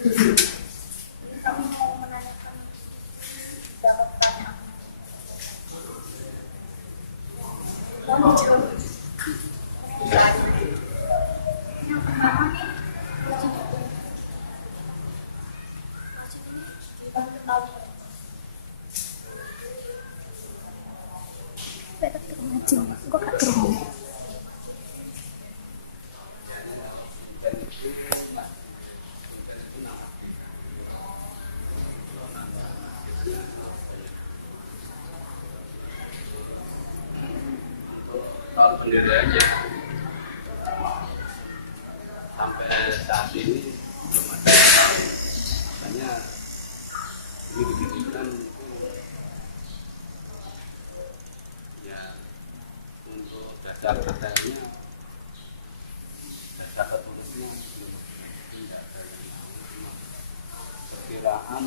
Kami mau menanyakan beberapa pertanyaan. Mohon dijawab. Yang pertama nih, masjid ini dibangun tahun berapa? Saya tak terima aja, kok gak terima? Tahun pendiriannya sampai saat ini belum ada. Makanya ini didirikan ya untuk dasar detailnya, dasar tertulisnya belum tidak ada yang tahu. Cuma perkiraan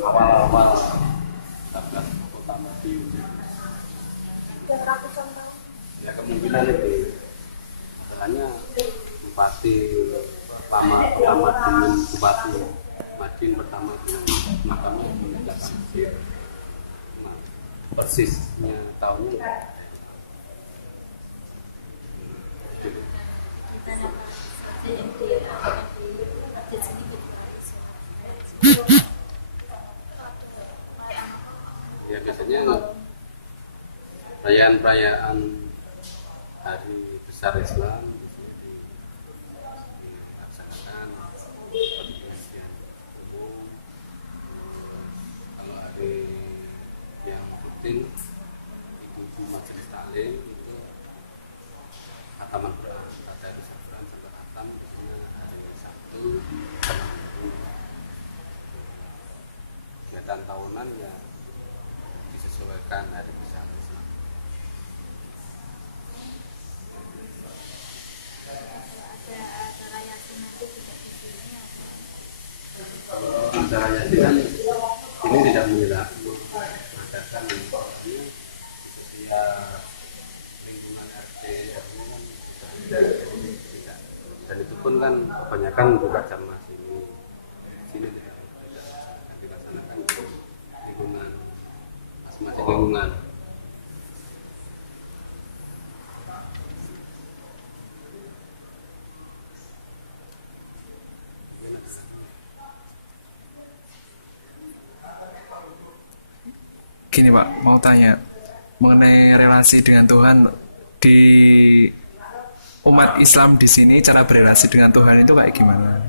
awal-awal 14 kota Madiun Yang ratusan tahun. ya kemungkinan itu masalahnya bupati pertama Madiun, bupati Madiun pertama itu makamnya di Jakarta Mesir. Nah, persisnya tahunnya gitu. Ditanya seperti yang di masjid sini Ya biasanya perayaan-perayaan hari besar Islam biasanya dilaksanakan seperti pengajian umum. Kalau hari yang rutin ibu-ibu majelis taklim itu khataman Quran, tadarus Quran sampai khatam biasanya hari Sabtu. Kegiatan tahunan ya disesuaikan hari besar Islam. ada acara yasin nanti tidak di sini apa? Kalau acaranya sih kan ini tidak mengadakan ini di setiap lingkungan RT RW kan tidak. Dan itu pun kan kebanyakan juga jamaah sini tidak dilaksanakan di lingkungan masing-masing lingkungan. Gini Pak, mau tanya mengenai relasi dengan Tuhan di umat Islam di sini, cara berrelasi dengan Tuhan itu kayak gimana?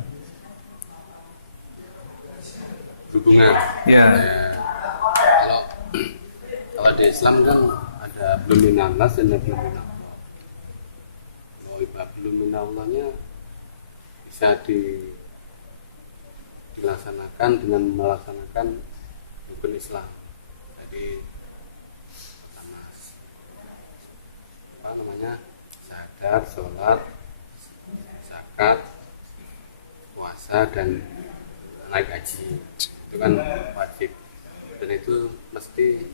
Hubungan Ya, kalau kalau di Islam kan ada belum minanas dan belum minallah. Kalau belum minallahnya bisa dilaksanakan dengan melaksanakan rukun Islam. Jadi pertama apa namanya sadar, sholat, zakat, puasa dan naik haji itu kan wajib dan itu mesti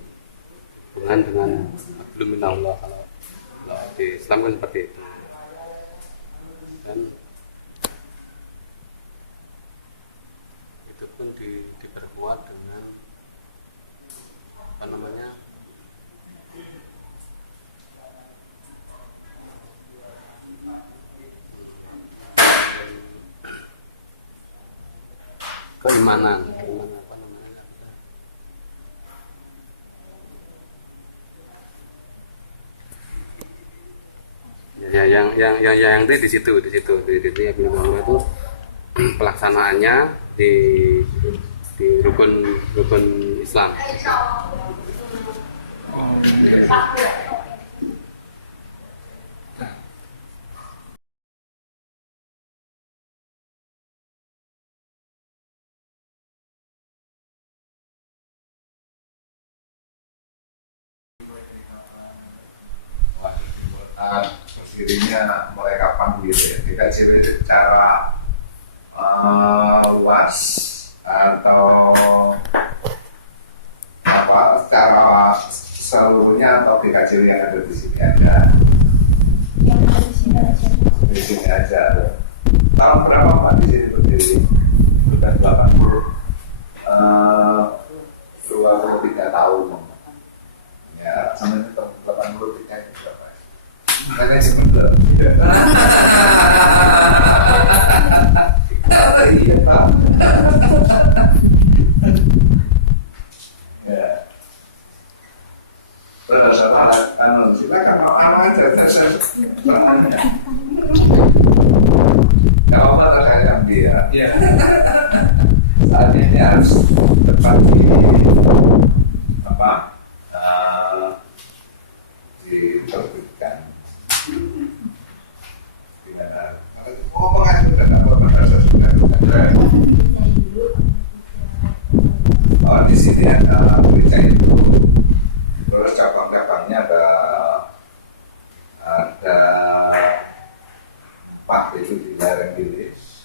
hubungan dengan belum minallah. Kalau di Islam kan seperti itu. Dan itu pun diperkuat dengan apa namanya keimanan apa namanya yang di situ di agama itu pelaksanaannya di rukun Islam. Berdirinya mulai kapan gitu ya? Dikaji secara luas atau apa secara seluruhnya atau dikaji yang ada di sini ada Yang ada di sini di sini aja. Tahun berapa Pak di sini berdiri? Sudah 23 tahun. Ya, sampai tahun 83 itu berapa? Makanya sih bener. Iya Pak. Ya. Terus silakan aja saya bertanya. Kalau apa saya ambil ya. Saat ini harus tepat di apa? Diterbitkan. Gimana? Oh pengajuan apa bahasa sudah. Oh di sini ada gereja itu. Terus cabang-cabangnya ada 4 itu di lereng Gilis,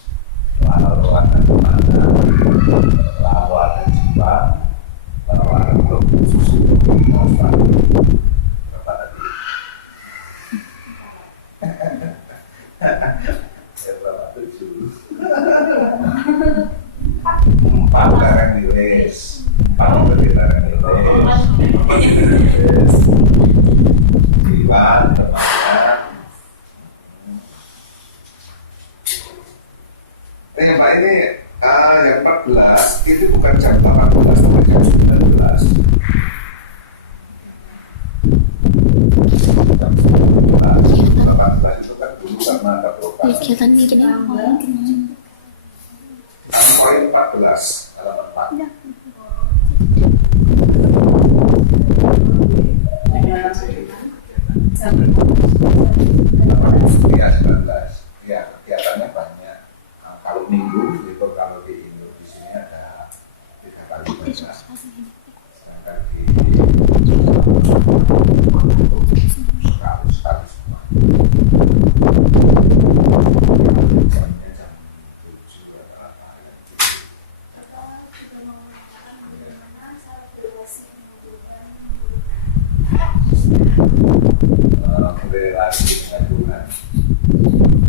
lalu ada Mana, lalu ada Jepang, lalu ada Blok Susu, berapa tadi? Berapa 7? 4 lereng Gilis, 4 dari lereng Gilis, 9 temannya. Pak ini yang 14 itu bukan jam 18 tapi jam 19. Jam 18 itu kan dulu karena ada program. Kegiatan ini Poin 14 halaman 4. Ya 19. Ya kegiatannya banyak. Kalau minggu itu kalau di Indo di sini ada 3 kali baca. Sedangkan di sekali semua. Jamnya jam 7 rata-rata. Relasi dengan Tuhan.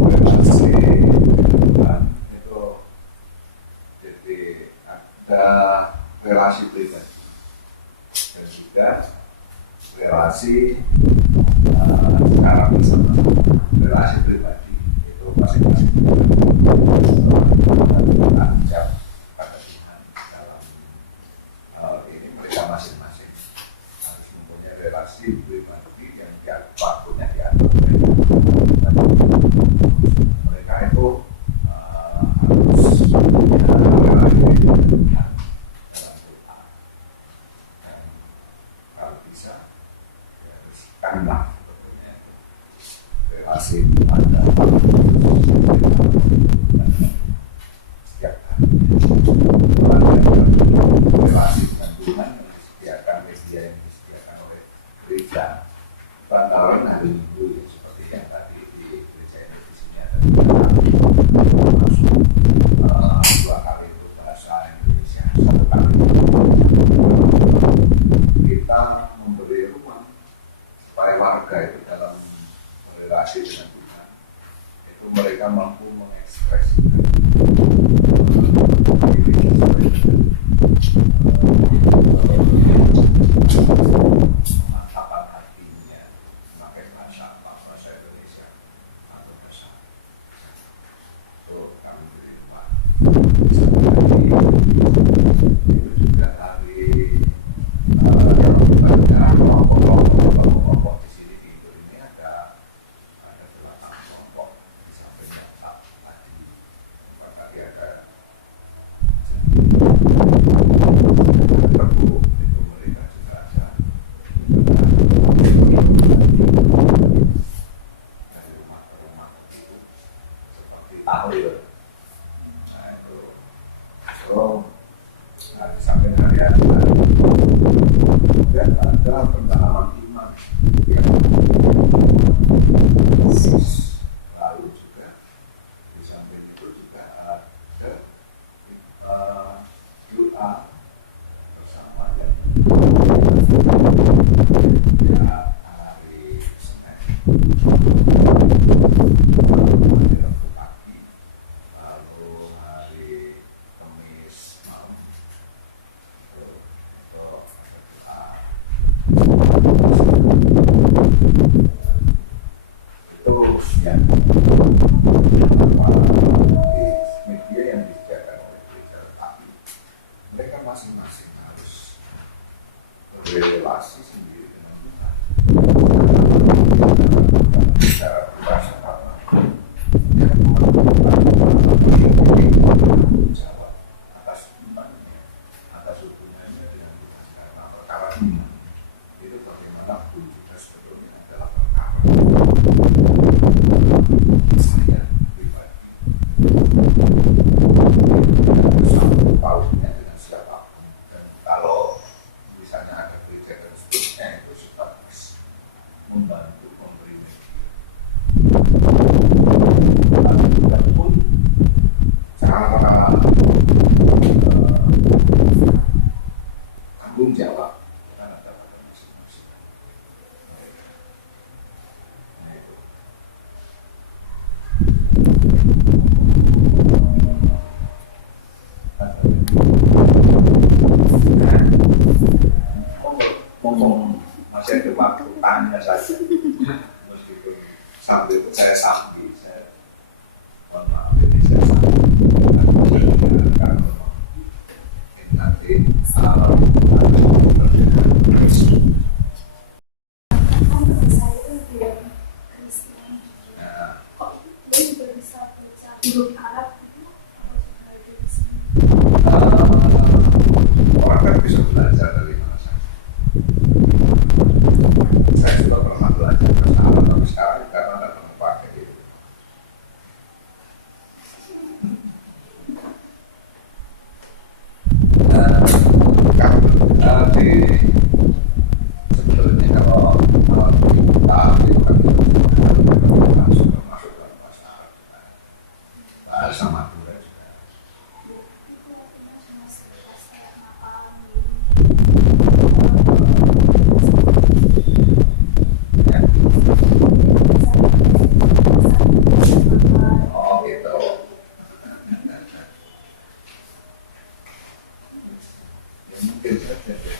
Relasi dengan itu jadi ada relasi pribadi dan juga relasi secara bersama. Relasi pribadi itu masing-masing tanggung jawab pada Tuhan dalam hal ini mereka masing-masing harus mempunyai relasi pribadi yang waktunya diatur mereka itu harus relasi dengan Tuhan dalam doa dan kalau bisa harus kanlah relasi pada setiap hari relasi dengan Tuhan yang disediakan media yang disediakan oleh gereja Bantaran hari Minggu ya, seperti yang tadi di gereja ini di sini ada 2 kali itu bahasa Indonesia, 1 kali kita memberi ruang supaya warga itu dalam relasi dengan Tuhan itu mereka mampu mengekspresikan mantapkan hatinya pakai bahasa Indonesia atau bahasa itu kami beri ruang itu juga dari kelompok di sini di Indo ini ada 8 kelompok di samping yang tadi tadi ada Perbu itu mereka juga ada dari rumah ke rumah itu seperti tahlil. Nah itu di samping hari-hari kemudian ada pendalaman iman yang lalu juga di samping itu juga ada doa bersama yang hari Senin itu yang media yang disediakan oleh gereja, tapi mereka masing-masing harus berrelasi sendiri dengan Tuhan secara pribadi, karena dia memerlukan jawab atas imannya, atas hubungannya dengan Tuhan, karena perkara iman itu bagaimanapun juga sebetulnya adalah perkara saya pribadi bersama pautnya dengan siapapun. Dan kalau misalnya ada gereja dan seterusnya itu sifatnya membantu memberi media pun cara tanggung jawab kan ada pada masing-masing. Nah, itu. Ngomong masih ada waktu tanya saja, meskipun sambil itu saya sambil saya mohon maaf ini saya sambil karena memang ini nanti ada Saya itu bilang Kristen. Kok dia juga bisa baca huruf Arab gitu? Apa juga ada di sini? orang kan bisa belajar dari mana saja. Saya juga pernah belajar bahasa Arab, tapi sekarang karena tidak pernah pakai itu. Kalau di sebetulnya kalau kita itu kan masuk dalam bahasa Arab, bahasa Madura juga. Ya. Oh gitu. Ya mungkin saja deh.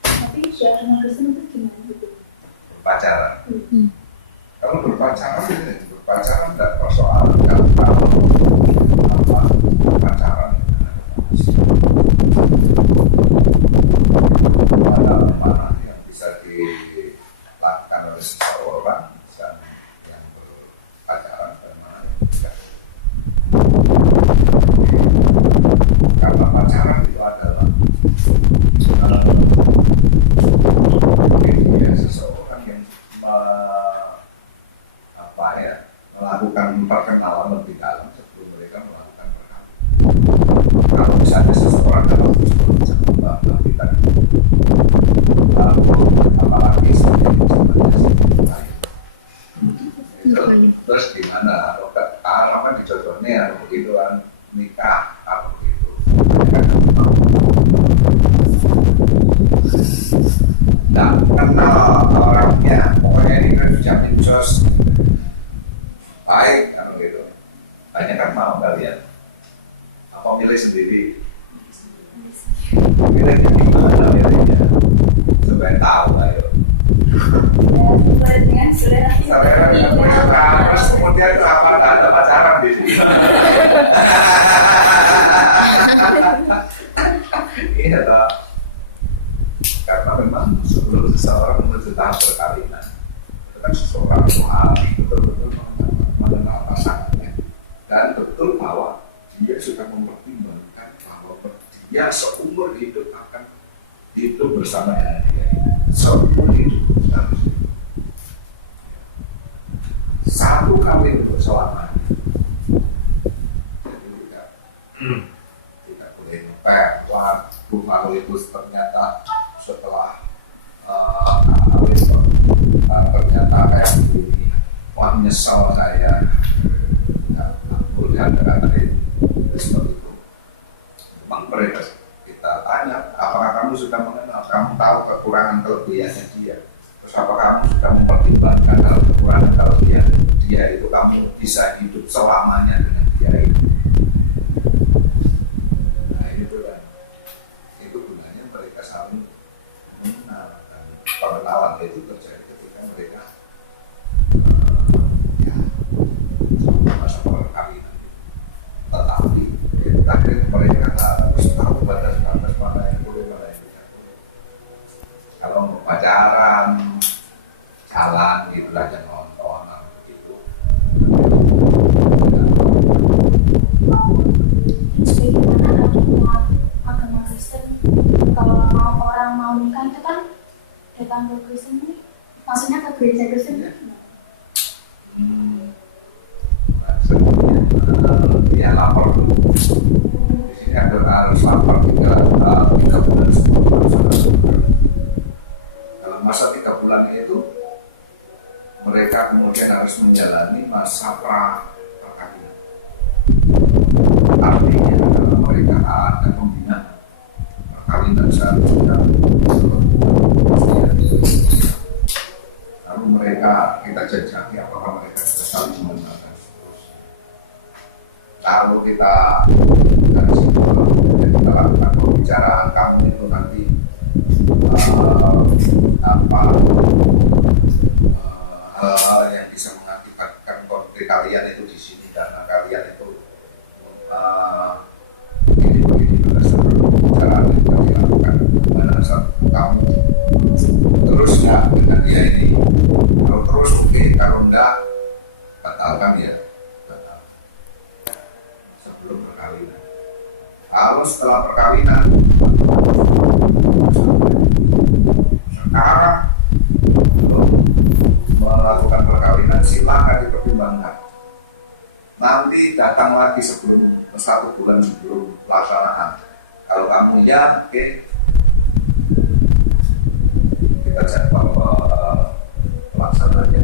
Tapi syarat Kristen itu gimana gitu? Berpacaran. Kalau berpacaran tidak persoalan kalau pacaran mana yang bisa dilakukan oleh seseorang dan yang berpacaran dan mana yang tidak. Karena pacaran itu adalah media seseorang yang melakukan perkenalan lebih dalam sebelum mereka melakukan perkawinan. Kalau misalnya seseorang dalam tapi kan apalagi sebenarnya terus gimana? Apa dijodohnya atau begitu kan nikah atau begitu? Nah, kenal orangnya, pokoknya ini kan jamin jos baik kalau gitu. Banyak kan mau kalian apa milih sendiri? Milih gimana milihnya? Supaya tahu ayo. Dengan selera Saya terus kemudian kenapa nggak ada pacaran di sini? Iya toh. Karena memang sebelum seseorang menuju tahap perkawinan, itu kan seseorang harus betul-betul mengenal pasangannya dan betul bahwa dia sudah mempertimbangkan bahwa dia seumur hidup akan hidup bersama dengan dia, seumur hidup harus satu kali untuk selamanya. Jadi tidak boleh ngepek. Waktu kalau itu ternyata setelah ternyata kayak begini, wah nyesel saya nggak boleh ada seperti itu. Memang mereka kita tanya, apakah kamu sudah mengenal, kamu tahu kekurangan kelebihannya dia, terus apakah kamu sudah mempertimbangkan kalau kekurangan kelebihan dia itu kamu bisa hidup selamanya dengan dia itu. datang ke Kristen ini, maksudnya ke gereja Kristen ini gimana? Ya lapor dulu. Di sini harus lapor 3 bulan sebelum berangkat. Dalam masa 3 bulan itu mereka kemudian harus menjalani masa perkawinan. Artinya adalah mereka ada pembinaan perkawinan seharusnya. Lalu mereka kita jajaki apakah mereka sudah saling mengenal. Kalau kita dari situ kita lakukan pembicaraan kamu itu nanti hal-hal yang bisa mengakibatkan konflik kalian itu di sini karena kalian itu begini berdasarkan pembicaraan yang kami lakukan. Pada saat kamu terus nggak dengan dia ini, kalau terus oke, kalau enggak batalkan ya. Sebelum perkawinan. Kalau setelah perkawinan, sekarang melakukan perkawinan silakan dipertimbangkan. Nanti datang lagi sebelum 1 bulan sebelum pelaksanaan. Kalau kamu ya, oke, kita jadwal pelaksanaannya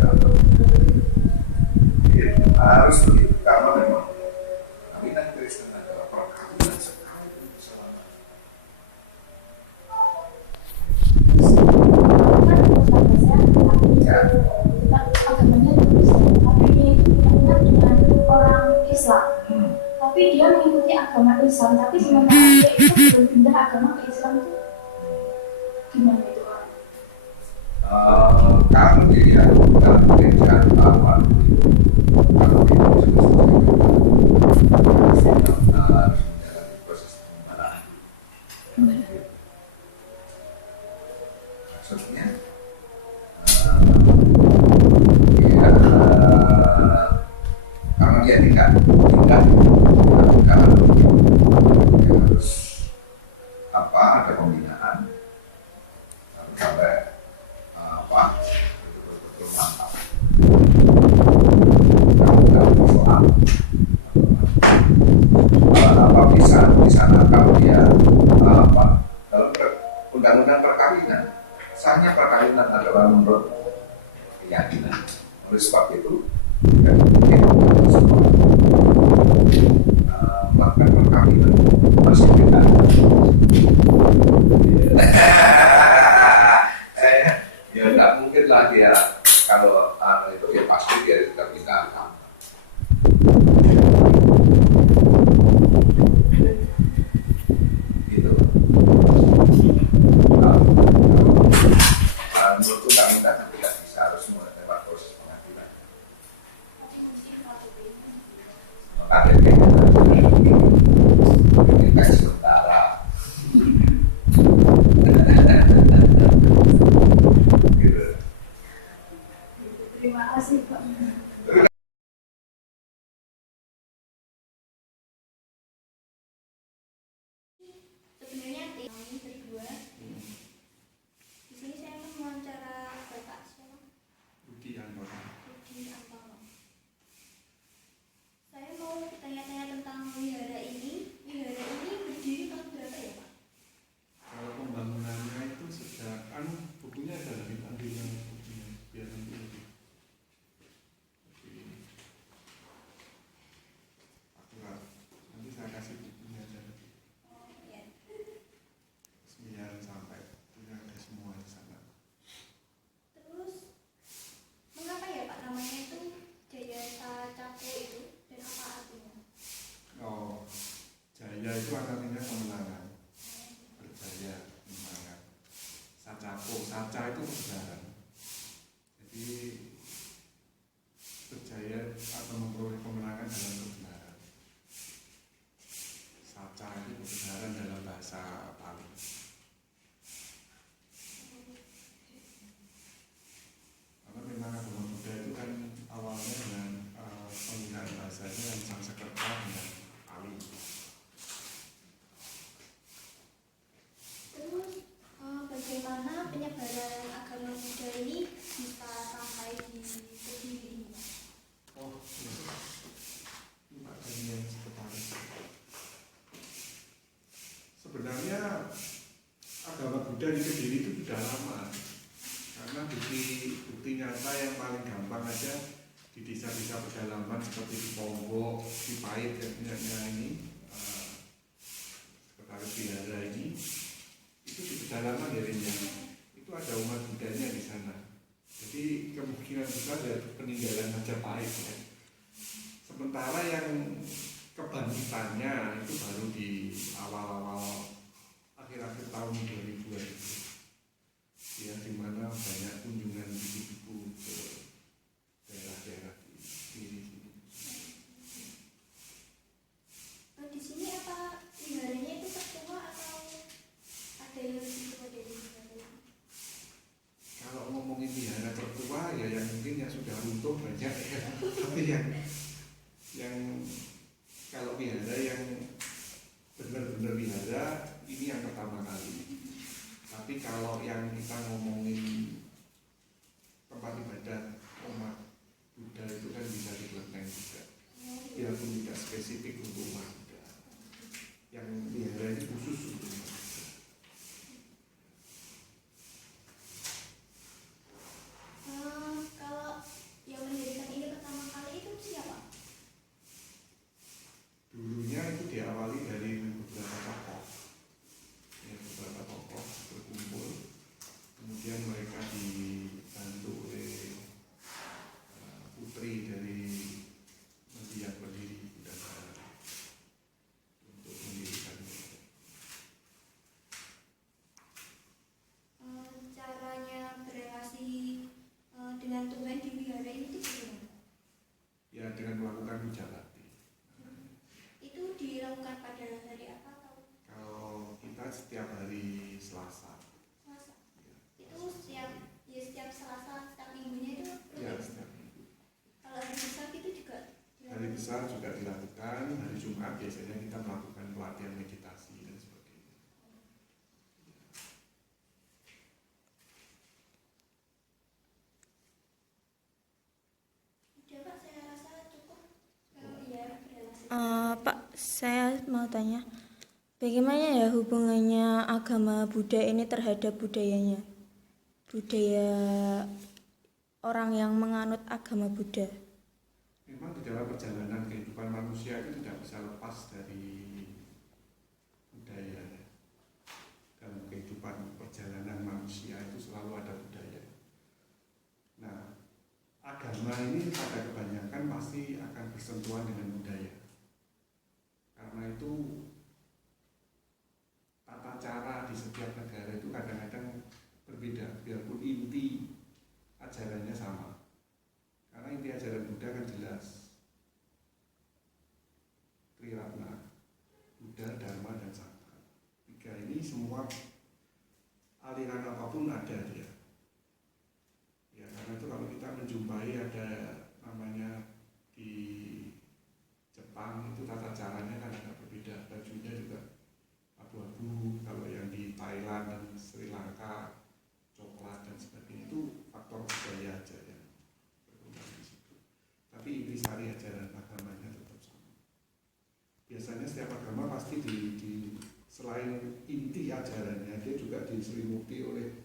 harus begitu karena memang perkawinan Kristen adalah perkawinan sekali selama. Ya. Agamanya Kristen, tapi dia itu hubungan dengan orang Islam. Tapi dia mengikuti agama Islam, tapi sementara dia itu berpindah agama ke Islam itu gimana itu? Kalau dia dalam gereja apa kalau dia harus menjalani proses pembinaan. Maksudnya karena dia tidak dia harus ada pembinaan sampai betul-betul mantap. Kalau bisa nakal dia dalam undang-undang perkawinan, sahnya perkawinan adalah menurut keyakinan. Oleh sebab itu, tidak mungkin melakukan perkawinan masih beda. Ya nggak mungkin lah dia kalau itu ya pasti dia tidak bisa gitu. Menurut undang-undang tidak bisa harus lewat proses pengadilan. KTP ini kan sementara. Gitu. Terima kasih Pak. Sebenarnya kami berdua di sini saya mewawancara Bapak siapa? Budi Antono. Saya mau tanya-tanya tentang wihara ini. Wihara ini berdiri tahun berapa ya Pak? Kalau pembangunannya itu sejak bukunya ada dari tadi yang bukunya biar nanti lebih akurat. Nanti saya kasih bukunya aja. Oh iya. Biar sampai punya ada semua di sana. Terus mengapa ya Pak namanya itu Jaya Cakro itu dan apa artinya? Oh, jaya itu artinya kemenangan. Berjaya, kemenangan. Saca itu kebenaran. Jadi berjaya atau memperoleh kemenangan dalam kebenaran. Saca itu kebenaran dalam bahasa Pali. Karena memang agama Buddha itu kan awalnya dengan penggunaan bahasanya yang Sanskerta dengan Pali. Terus bagaimana penyebaran agama sebenarnya agama Buddha di Kediri itu sudah lama, karena bukti nyata yang paling gampang aja di desa-desa pedalaman seperti di Ponggok, di Pait dan punyanya ini sekretaris wihara ini, itu di pedalaman ya itu ada umat Buddhanya di sana. Jadi kemungkinan besar dari peninggalan Majapahit ya. Sementara yang kebangkitannya itu baru di awal-awal akhir-akhir tahun 2000 itu ya, di mana banyak kunjungan biku-biku ke daerah-daerah di sini. Di sini apa wiharanya itu tertua atau ada yang lebih tua dari wiharanya? Kalau ngomongin wihara tertua ya yang mungkin yang sudah runtuh banyak ya. Tapi yang kalau wihara yang benar-benar wihara ini yang pertama kali. Tapi kalau yang kita ngomongin tempat ibadah umat Buddha itu kan bisa di kelenteng juga, biarpun tidak spesifik untuk umat Buddha. Yang wihara ini khusus untuk umat Buddha. Kalau yang mendirikan ini pertama kali itu siapa? Dulunya itu diawali dari beberapa tokoh, ya, beberapa tokoh berkumpul, kemudian mereka dibantu oleh putri dari yang berdiri Buddha untuk mendirikannya. Caranya berrelasi dengan Tuhan di wihara ini itu bagaimana? Ya dengan melakukan puja bakti. Itu dilakukan pada hari apa atau Kalau kita setiap hari Selasa, Selasa? ya, Itu setiap Selasa, setiap minggunya itu ya rutin. setiap minggu. Kalau hari besar itu juga Hari besar juga dilakukan, hari Jumat biasanya kita melakukan pelatihan meditasi dan sebagainya. Udah Pak, saya rasa cukup kalau wihara berrelasi. Pak, saya mau tanya, bagaimana ya hubungannya agama Buddha ini terhadap budaya orang yang menganut agama Buddha? Memang di dalam perjalanan kehidupan manusia itu tidak bisa lepas dari budaya. Dalam kehidupan perjalanan manusia itu selalu ada budaya. Nah, agama ini pada kebanyakan pasti akan bersentuhan dengan budaya. Karena itu tata cara di setiap negara itu kadang-kadang berbeda, biarpun inti ajarannya sama. Karena inti ajaran Buddha kan jelas, Triratna, Buddha, Dharma, dan Sangha. Tiga ini semua aliran apapun ada dia. Ya karena itu kalau kita menjumpai ada namanya di Jepang itu tata caranya kan agak berbeda, bajunya juga abu-abu. Kalau yang di Thailand dan Sri Lanka coklat dan sebagainya itu faktor budaya aja ya. Tapi intisari ajaran agamanya tetap sama. Biasanya setiap agama pasti di selain inti ajarannya dia juga diselimuti oleh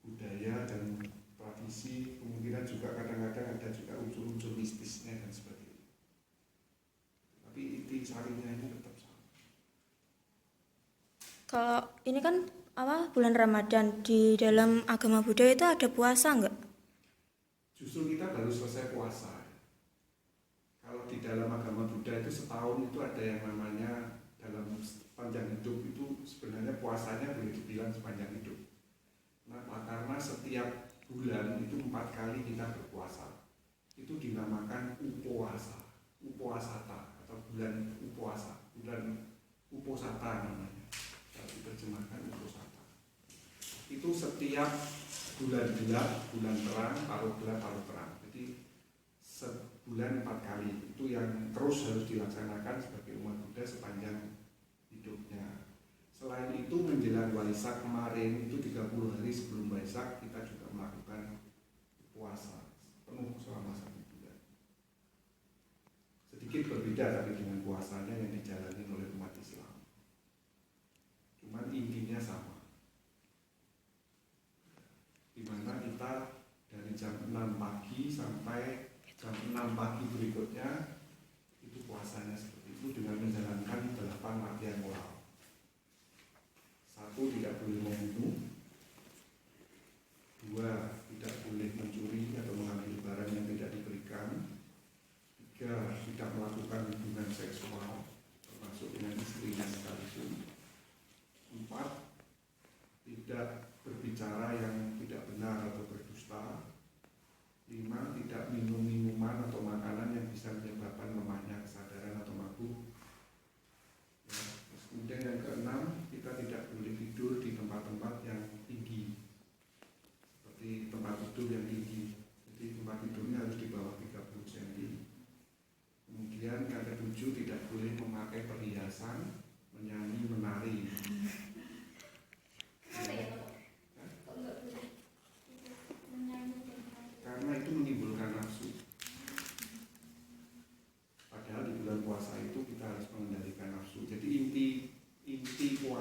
budaya dan tradisi, kemungkinan juga kadang-kadang ada juga unsur-unsur mistisnya dan sebagainya. Tapi inti sarinya ini tetap sama. Kalau ini kan bulan Ramadan, di dalam agama Buddha itu ada puasa nggak? Justru kita baru selesai puasa. Kalau di dalam agama Buddha itu setahun itu ada yang namanya dalam panjang hidup itu sebenarnya puasanya boleh dibilang sepanjang hidup. Kenapa? Karena setiap bulan itu 4 kali kita berpuasa. Itu dinamakan upoasa, upoasata atau bulan upoasa, bulan uposata namanya. Kalau diterjemahkan uposata. Itu setiap bulan gelap, bulan terang, paruh gelap, paruh terang. Jadi sebulan 4 kali itu yang terus harus dilaksanakan sebagai umat Buddha sepanjang hidupnya. Selain itu menjelang Waisak kemarin itu 30 hari sebelum Waisak kita juga melakukan puasa penuh selama 1 bulan. Sedikit berbeda tapi dengan puasanya yang dijalani oleh umat Islam.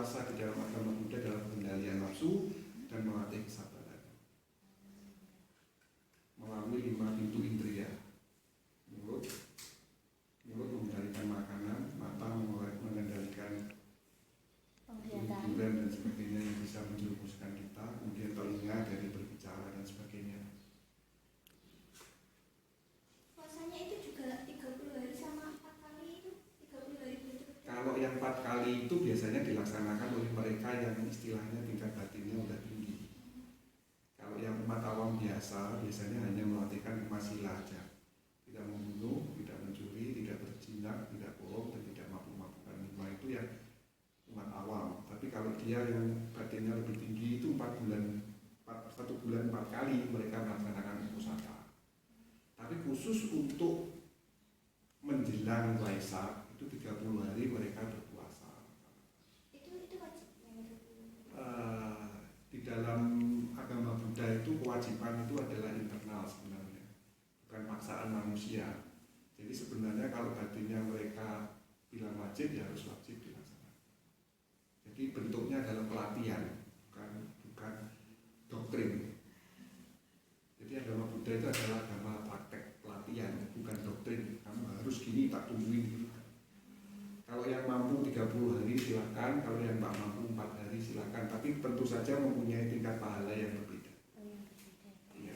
puasa di dalam agama Buddha dalam pengendalian nafsu dan melatih kesabaran melalui 5 pintu indria. Mulut mengendalikan makanan, mata mengendalikan hiburan dan sebagainya yang bisa menjerumuskan kita, kemudian telinga dari berbicara dan sebagainya. Puasanya itu juga 30 hari sama 4 kali itu 30 hari berturut-turut. Kalau yang 4 kali itu biasanya dilaksanakan oleh mereka yang istilahnya tingkat batinnya udah tinggi. Kalau yang umat awam biasa biasanya hanya melatihkan 5 sila aja. Tidak membunuh, tidak mencuri, tidak berzina, tidak bohong, dan tidak mabuk-mabukan. 5 itu yang umat awam. Tapi kalau dia yang batinnya lebih tinggi itu 1 bulan 4 kali mereka melaksanakan pusaka. Tapi khusus untuk menjelang Waisak itu 30 hari mereka berpuasa. Itu wajib yang itu. Di dalam agama Buddha itu kewajiban itu adalah internal sebenarnya, bukan paksaan manusia. Jadi sebenarnya kalau batinnya mereka bilang wajib ya harus wajib dilaksanakan. Jadi bentuknya adalah pelatihan, bukan doktrin. Jadi agama Buddha itu adalah agama praktek pelatihan, bukan doktrin. Kamu harus gini, tak tungguin gitu. Kalau yang mampu 30 hari silakan, kalau yang tak mampu 4 hari silakan. Tapi tentu saja mempunyai tingkat pahala yang berbeda. Iya.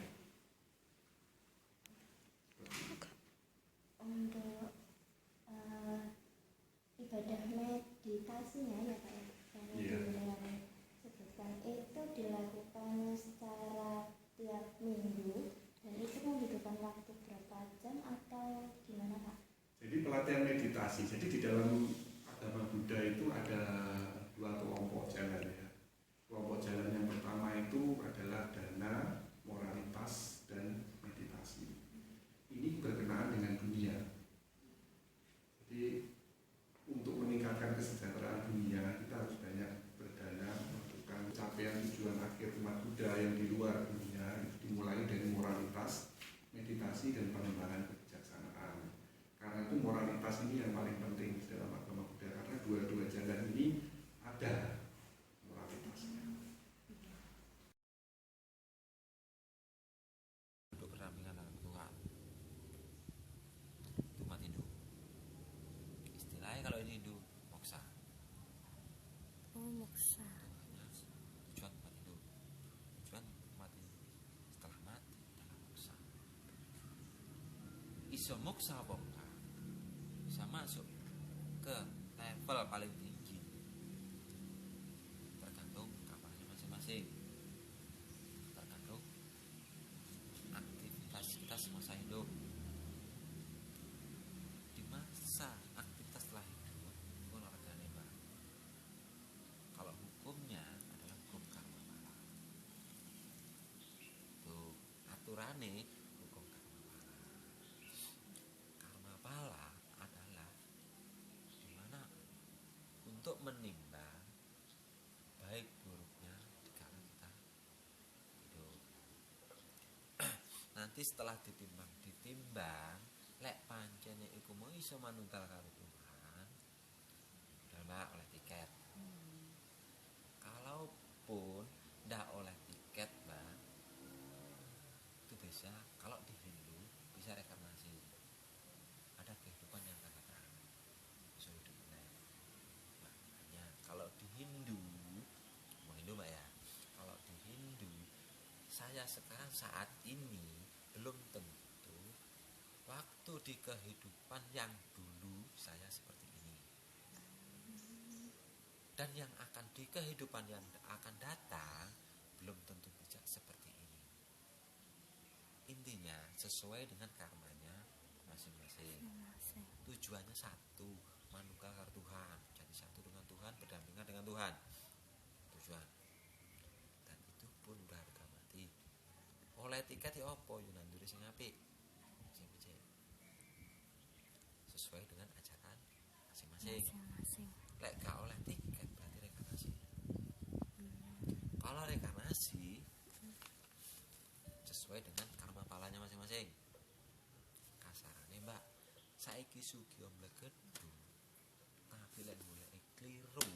Untuk ibadah meditasinya ya Pak ya, Iya. yang sebutkan itu dilakukan secara tiap minggu dan itu membutuhkan waktu berapa jam atau gimana Pak? Jadi pelatihan meditasi. Jadi di dalam agama Buddha itu ada 2 kelompok jalan ya. Kelompok jalan yang pertama itu adalah dana, moralitas, dan meditasi. Ini berkenaan dengan dunia. Jadi untuk meningkatkan kesejahteraan dunia kita harus banyak berdana, melakukan capaian tujuan akhir umat Buddha yang di luar dunia. Itu dimulai dari moralitas, meditasi, dan pengembangan kebijaksanaan. Karena itu moralitas ini yang paling penting dalam agama Buddha, karena dua-dua jalan ini ada moralitasnya. Untuk berdampingan dengan Tuhan itu umat Hindu. Istilahnya kalau ini Hindu moksa. Moksa. Tujuan umat Hindu. Tujuan umat Hindu setelah mati adalah moksa. Iso moksa apa enggak? Bisa masuk ke level paling tinggi. Tergantung kapalnya masing-masing. Tergantung aktivitas kita semasa hidup. Di masa aktivitas setelah hidup pun orangnya Mbak. Kalau hukumnya adalah hukum karma pala. Itu aturannya hukum karma pala. Karma pala adalah dimana untuk menimbang baik buruknya dikala kita hidup. Nanti setelah ditimbang lek pancene iku mau iso manunggal karo Tuhan udah mbak oleh tiket. Kalaupun ndak oleh tiket mbak itu bisa kalau di Hindu bisa reinkarnasi, ada kehidupan yang akan datang bisa hidup lain. Makanya kalau di Hindu mau Hindu mbak ya, kalau di Hindu saya sekarang saat ini belum tentu waktu di kehidupan yang dulu saya seperti ini, dan yang akan di kehidupan yang akan datang belum tentu bisa seperti ini. Intinya sesuai dengan karmanya masing-masing. Tujuannya satu, manunggal karo Tuhan, jadi satu dengan Tuhan, berdampingan dengan Tuhan. Tujuan. Dan itu pun udah harga mati. Oleh tiket ya opo yo nanduri sing apik. Sing becik. Sesuai dengan ajaran masing-masing. Lek gak oleh tiket berarti reinkarnasi. Kalau reinkarnasi sesuai dengan karma palanya masing-masing. Kasarane mbak, saiki sugih om legedhu, tapi lek golek kliru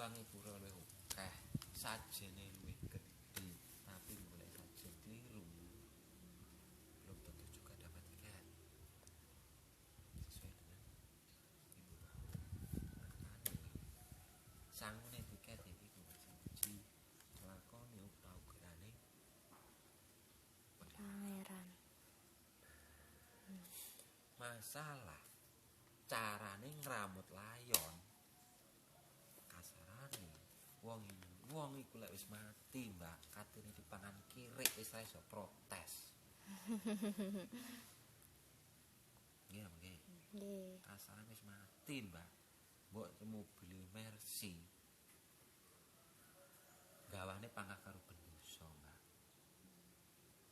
timbange pura luwih akeh, sajene luwih gedhe, tapi mulai sajen keliru. Belum tentu juga dapat tiket sesuai dengan ibu mau. Makanya sangune tiket iki kuwi siji lakone ugerane Pangeran. masalah carane ngramut layon kasarane wong iku lek wis mati mbak katene dipangan kirik wis ra iso protes. Nggih nggih Nggih. kasarane wis mati mbak mbok mobil Mercy gawane pangkah karo bendoso mbak.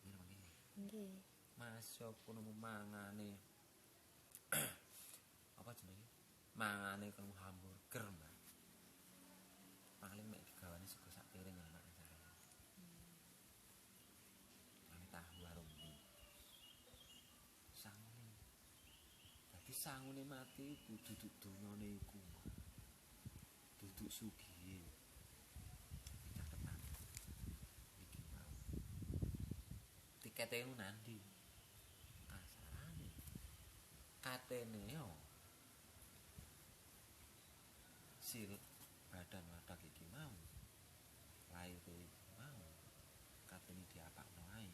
Nggih nggih Nggih. masuk kono mangane apa jenenge mangane kono hamburger mbak paling mek digawane sego sak piring ya mbak carane ane tahu warung iki sangune dadi sangune mati iku duduk donyane iku duduk sugihe caketan iki mau tikete nandi kasarane katene yo sil badan wadak iki mau lahir iki mau katene diapakno ae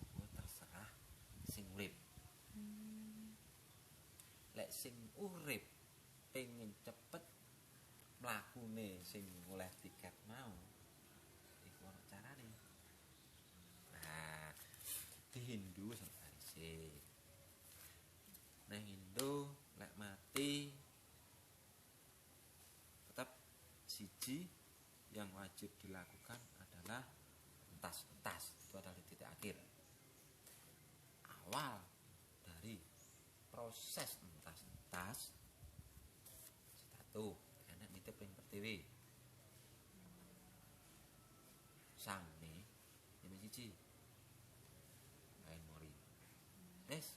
apa terserah sing urip. Lek sing urip pengen cepet mlakune sing oleh tiket mau iku ono carane. Nah, di Hindu sing arise. Nang Hindu lek mati tetap siji yang wajib dilakukan adalah entas-entas. Itu adalah titik akhir. Awal dari proses entas-entas satu enak nitip ring pertiwi sangne ini siji lain mori wis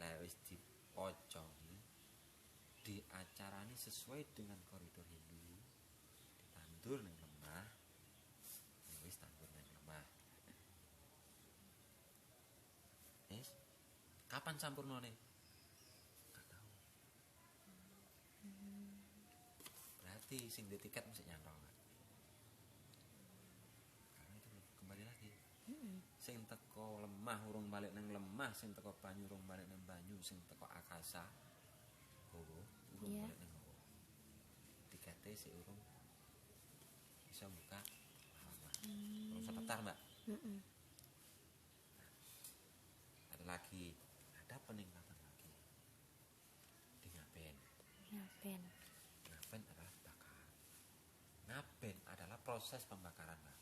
lewis dipocongi diacarani sesuai dengan koridor Hindu ditandur ning lemah wis tandur ning lemah wis kapan sampurnane gak tahu berarti sing di tiket mesti nyantol kan karena itu kembali lagi sing teko lemah urung balik nang lemah sing teko banyu urung balik nang banyu sing teko akasa urung balik nang tikete sik urung bisa buka urung sebentar mbak. Ada lagi ada peningkatan lagi di ngaben adalah bakar. Ngaben adalah proses pembakaran mbak.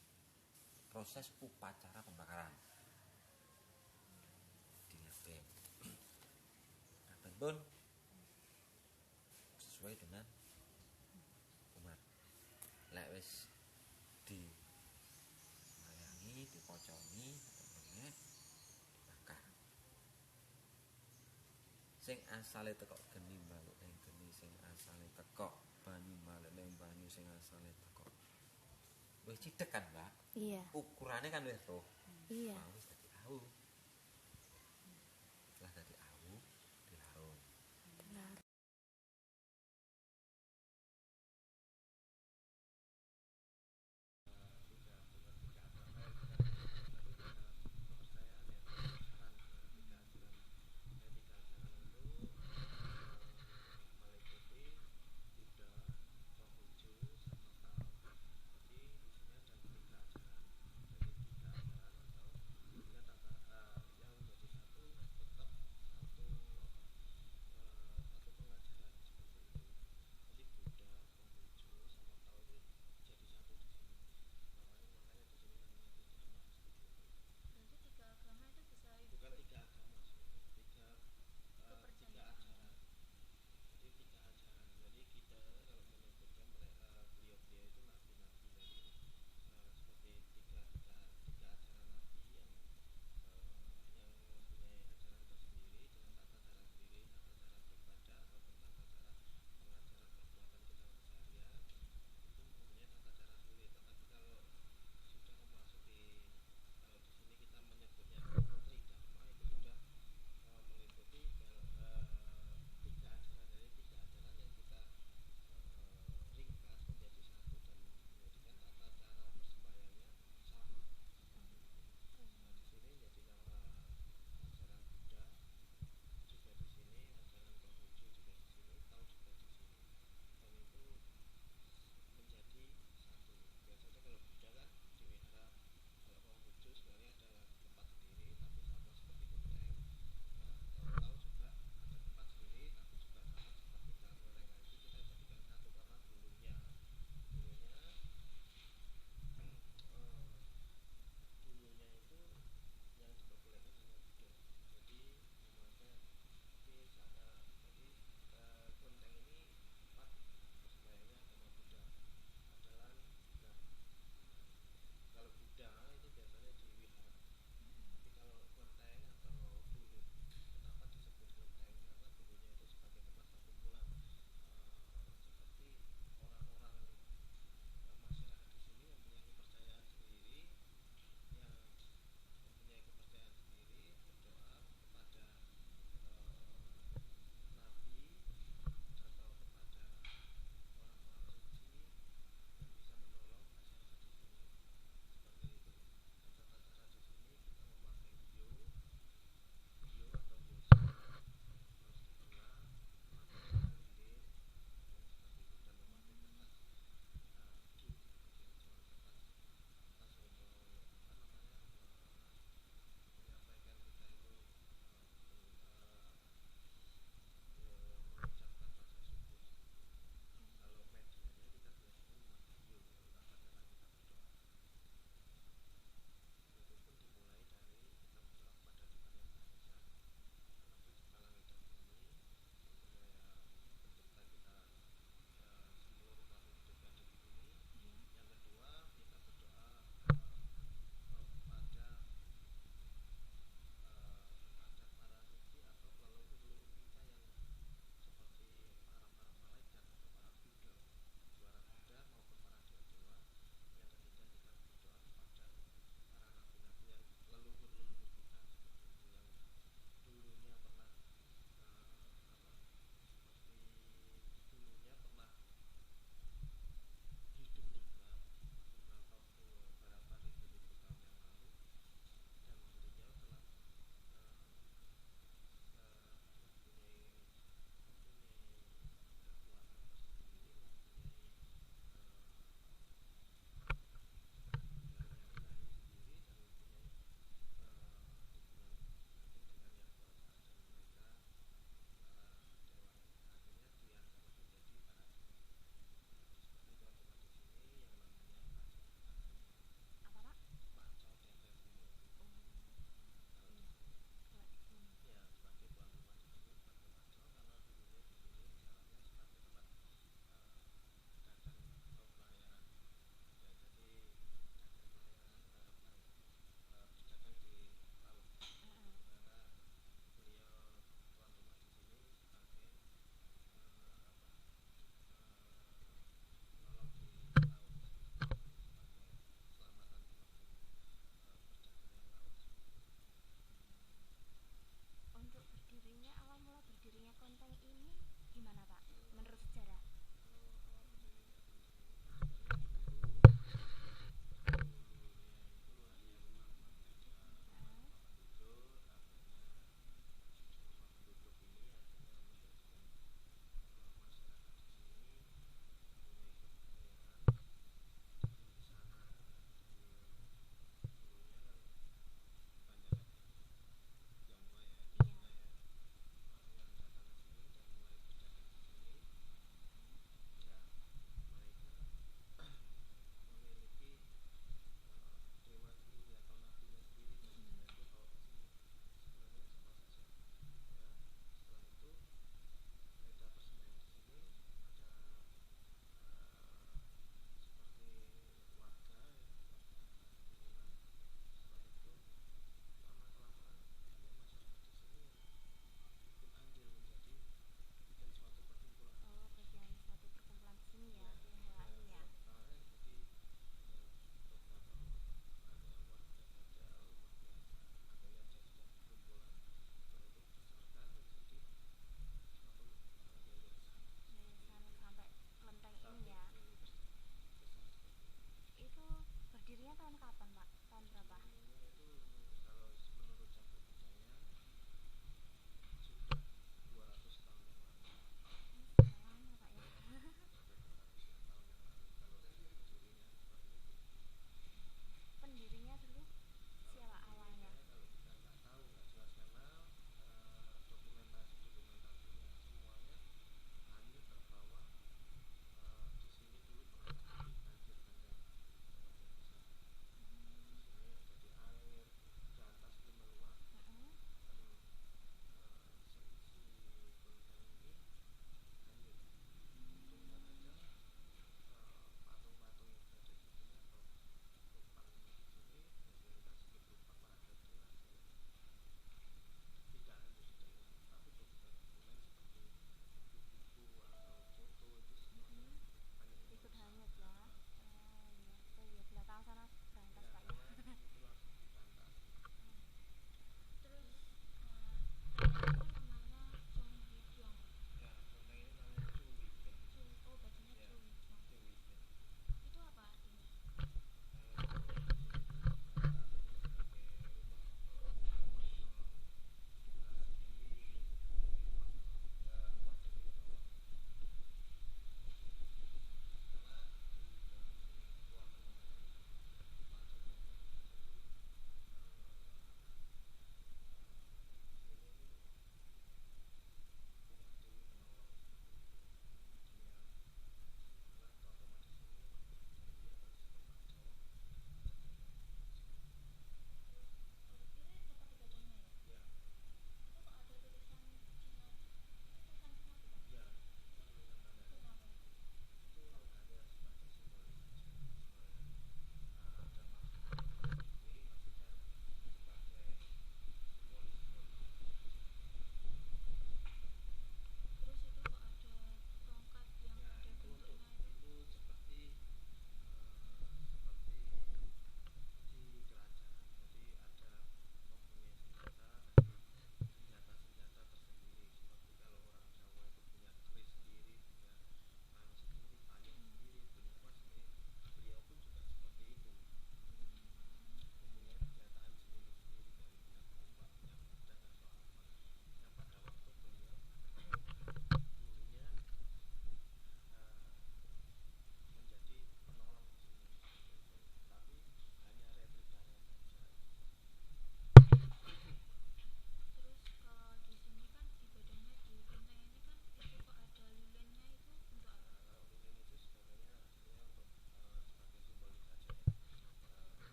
Proses upacara pembakaran di ngaben. Ngaben pun sesuai dengan umat. Lek wis di mayangi, dipocongi, dibakar. Sing asale teko geni balik ning geni, sing asale teko banyu balik ning banyu, sing asale teko wis cidek kan mbak. Iya. Ukurannya kan wis roh. Iya. Wis dadi tahu.